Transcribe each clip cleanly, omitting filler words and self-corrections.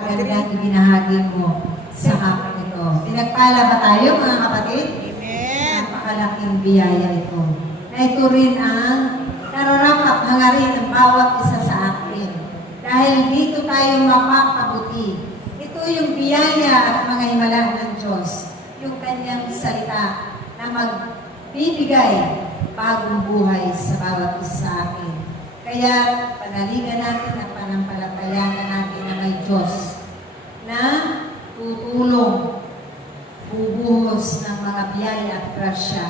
Gandang ibinahagi mo sa akin ito. Pinagpala ba tayo mga kapatid? Amen. Napakalaking biyaya ito. Na ito rin ang nararapat hangarin ng bawat isa sa atin. Dahil dito tayo mapapabuti. Ito yung biyaya at mga himala ng Diyos. Yung kanyang salita na magbibigay bagong buhay sa bawat isa sa atin. Kaya panaligan natin at panampalatayanan natin na may Diyos na tutulong, bubuhos ng mga biyaya at grasya.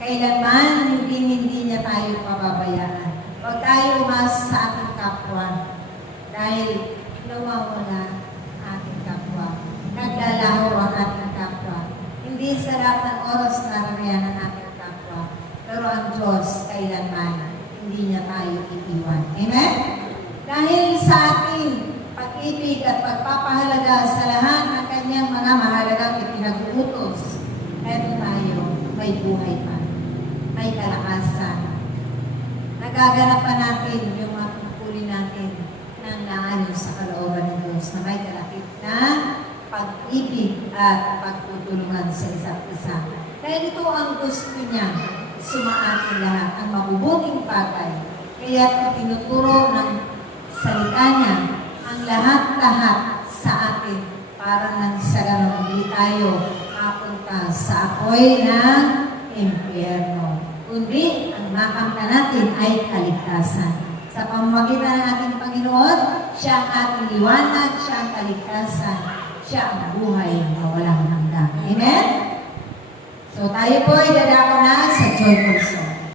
Kailanman hindi niya tayo pababayaan. Huwag tayo umasa sa ating kapwa dahil nawawala ating kapwa. Naglalaho ang ating kapwa. Hindi sa lahat ng oras nararayan ang ating kapwa. Pero ang Diyos kailanman hindi niya tayo iiwan. Amen? Dahil sa ating pag-ibig at pagpapahalaga sa lahat ng kanyang mga mahalagang ipinag-uutos, eto tayo, may buhay pa, may kalakasan. Nagaganap pa natin yung mga tungkulin natin ng naayon sa kalooban ng Diyos na may kalakip na pag-ibig at pagtutulungan sa isa't isa. Dahil ito ang gusto niya, sumaatin lahat ang mabubuting bagay. Kaya tinuturo ng salita niya ang lahat-lahat sa atin para nang sa ganun hindi tayo mapunta sa apoy ng impyerno. Kundi ang makamta natin ay kaligtasan. Sa pamamagitan ng ating Panginoon, siya ang ating liwanag, siya ang kaligtasan, siya ang buhay na walang hanggan. Amen? So tayo po ay dadako na sa joyful song.